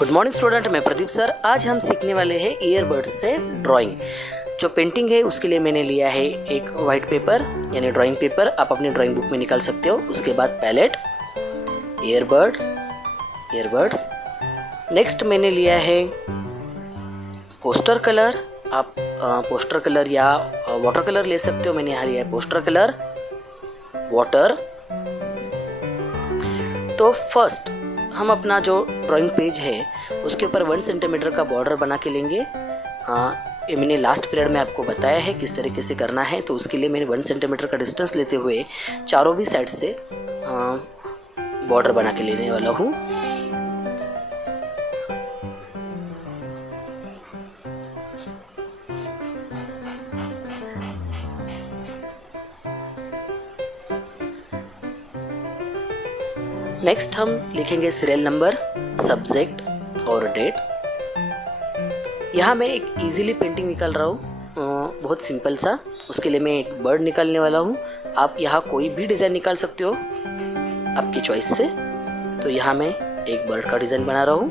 Good morning student, मैं Pradeep sir. आज हम सीखने वाले हैं ईयरबड्स से ड्राइंग। जो पेंटिंग है उसके लिए मैंने लिया है एक वाइट पेपर यानी ड्राइंग पेपर, आप अपनी ड्राइंग बुक में निकाल सकते हो। उसके बाद पैलेट, ईयरबड्स। नेक्स्ट मैंने लिया है पोस्टर कलर। आप पोस्टर कलर या वाटर कलर ले सकते हो। मैंने यहाँ लिया है पोस्टर कलर, वाटर। तो फर्स्ट हम अपना जो ड्राइंग पेज है उसके ऊपर 1 सेंटीमीटर का बॉर्डर बना के लेंगे। ये मैंने लास्ट पीरियड में आपको बताया है किस तरीके से करना है। तो उसके लिए मैंने 1 सेंटीमीटर का डिस्टेंस लेते हुए चारों भी साइड से बॉर्डर बना के लेने वाला हूँ। नेक्स्ट हम लिखेंगे सीरियल नंबर, सब्जेक्ट और डेट। यहाँ मैं एक इजीली पेंटिंग निकाल रहा हूँ, बहुत सिंपल सा। उसके लिए मैं एक बर्ड निकालने वाला हूँ। आप यहाँ कोई भी डिज़ाइन निकाल सकते हो आपकी चॉइस से। तो यहाँ मैं एक बर्ड का डिज़ाइन बना रहा हूँ।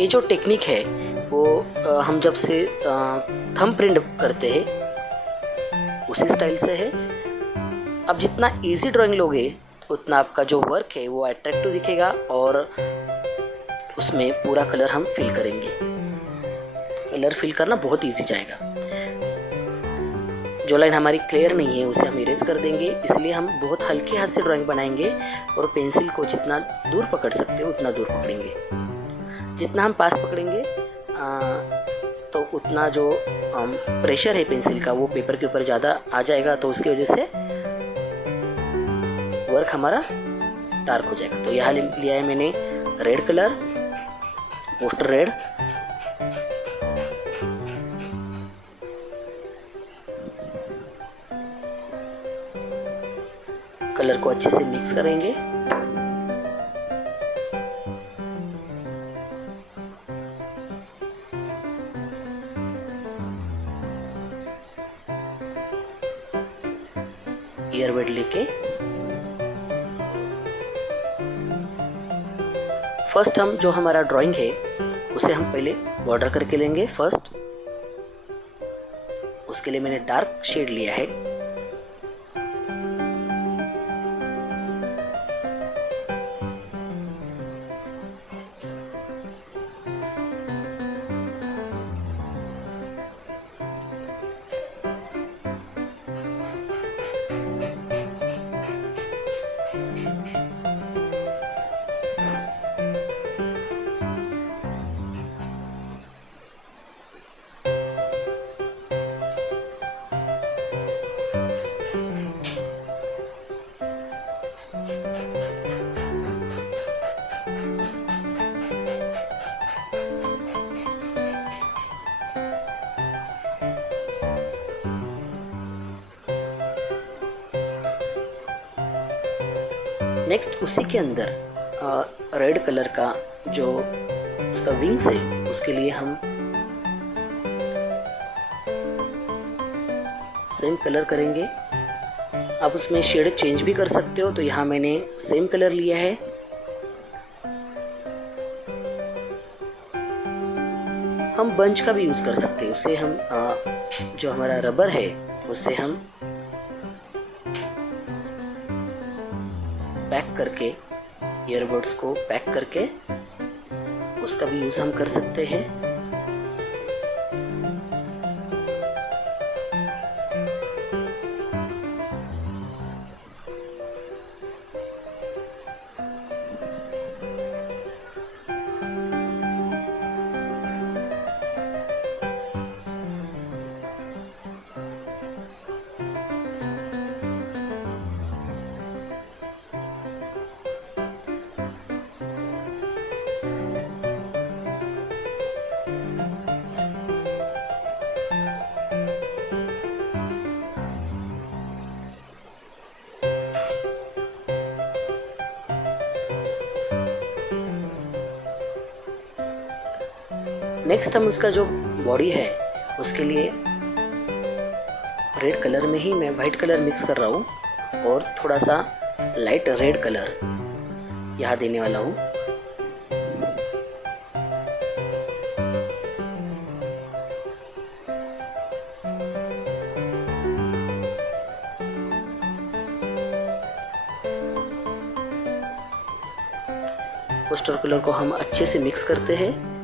ये जो टेक्निक है वो हम जब से थंब प्रिंट करते हैं उसी स्टाइल से है। अब जितना इजी ड्राइंग लोगे उतना आपका जो वर्क है वो अट्रैक्टिव दिखेगा और उसमें पूरा कलर हम फिल करेंगे। कलर फिल करना बहुत इजी जाएगा। जो लाइन हमारी क्लियर नहीं है उसे हम इरेज कर देंगे। इसलिए हम बहुत हल्के हाथ से ड्राइंग बनाएंगे और पेंसिल को जितना दूर पकड़ सकते हो उतना दूर पकड़ेंगे। जितना हम पास पकड़ेंगे तो उतना जो प्रेशर है पेंसिल का वो पेपर के ऊपर ज़्यादा आ जाएगा। तो उसकी वजह से वर्क हमारा डार्क हो जाएगा। तो यहाँ लिया है मैंने red colour, poster red. Colour को अच्छे से मिक्स करेंगे। ईयरबड लेके फर्स्ट हम जो हमारा ड्राइंग है उसे हम पहले बॉर्डर करके लेंगे फर्स्ट। उसके लिए मैंने डार्क शेड लिया है। नेक्स्ट उसी के अंदर रेड कलर का जो उसका विंग्स है उसके लिए हम सेम कलर करेंगे। आप उसमें शेड चेंज भी कर सकते हो। तो यहाँ मैंने सेम कलर लिया है। हम बंच का भी यूज कर सकते हैं। उसे हम जो हमारा रबर है उसे हम पैक करके, ईयरबड्स को पैक करके उसका भी यूज़ हम कर सकते हैं। नेक्स्ट हम उसका जो बॉडी है उसके लिए रेड कलर में ही मैं वाइट कलर मिक्स कर रहा हूँ और थोड़ा सा लाइट रेड कलर यहाँ देने वाला हूँ। पोस्टर कलर को हम अच्छे से मिक्स करते हैं।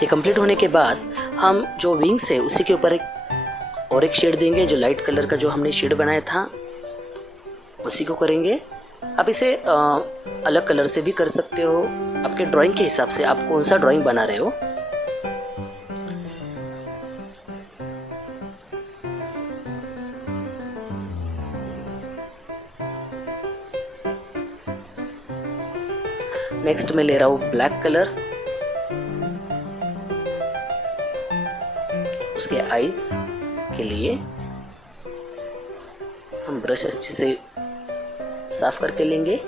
ये कंप्लीट होने के बाद हम जो विंग्स है उसी के ऊपर एक शेड देंगे। जो लाइट कलर का जो हमने शेड बनाया था उसी को करेंगे। आप इसे अलग कलर से भी कर सकते हो, आपके ड्राइंग के हिसाब से आप कौन सा ड्राइंग बना रहे हो। नेक्स्ट मैं ले रहा हूँ ब्लैक कलर, उसके आईज के लिए हम ब्रश अच्छे से साफ करके लेंगे।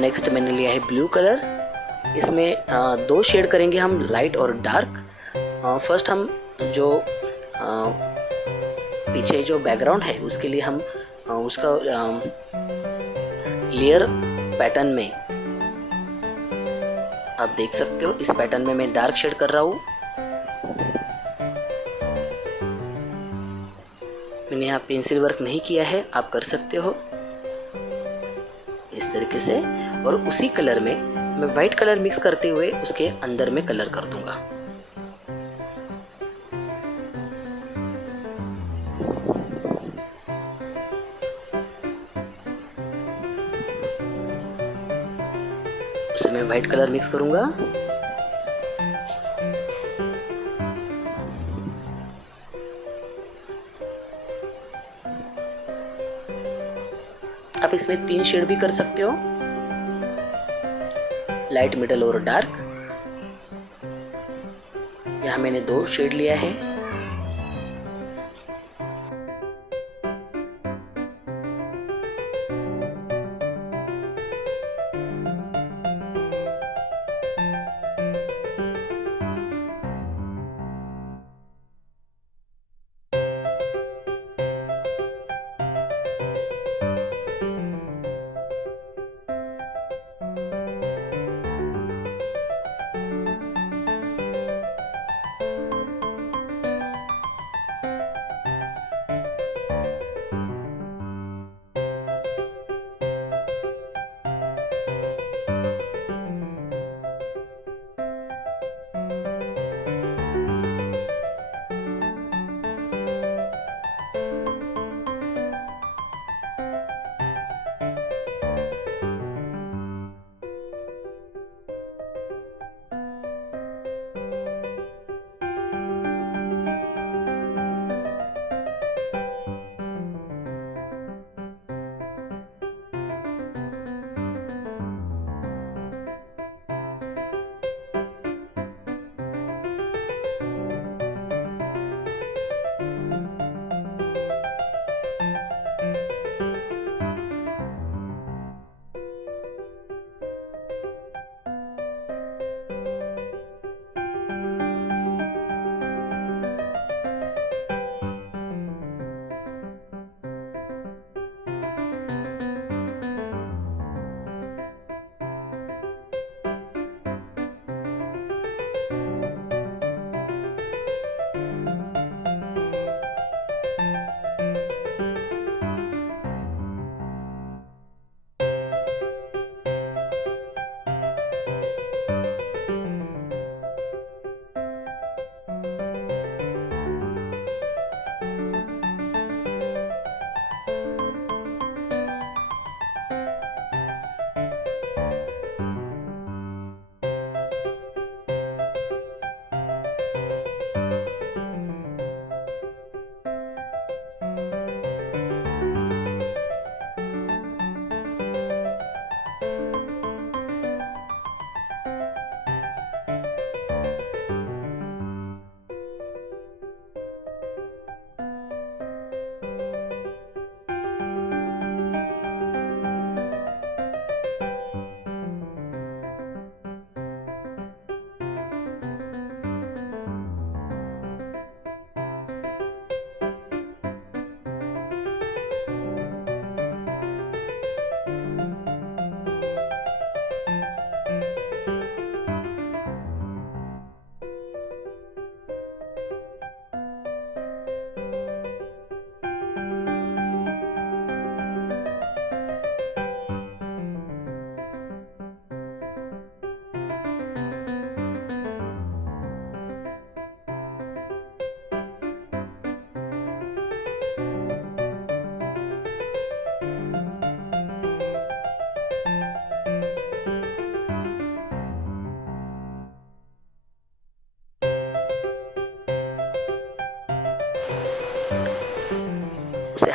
नेक्स्ट मैंने लिया है ब्लू कलर। इसमें दो शेड करेंगे हम, लाइट और डार्क। फर्स्ट हम जो पीछे जो बैकग्राउंड है उसके लिए हम उसका लेयर पैटर्न में आप देख सकते हो, इस पैटर्न में मैं डार्क शेड कर रहा हूँ। मैंने यहाँ पेंसिल वर्क नहीं किया है, आप कर सकते हो इस तरीके से। और उसी कलर में मैं वाइट कलर मिक्स करते हुए उसके अंदर में कलर कर दूंगा। उसे मैं वाइट कलर मिक्स करूंगा। आप इसमें 3 शेड भी कर सकते हो, लाइट, मिडल और डार्क। यहाँ मैंने 2 शेड लिया है।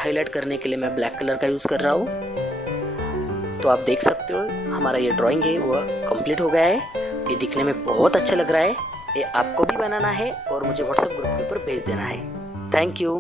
हाईलाइट करने के लिए मैं ब्लैक कलर का यूज़ कर रहा हूँ। तो आप देख सकते हो हमारा ये ड्राइंग है वो कंप्लीट हो गया है। ये दिखने में बहुत अच्छा लग रहा है। ये आपको भी बनाना है और मुझे व्हाट्सएप ग्रुप के ऊपर भेज देना है। Thank you.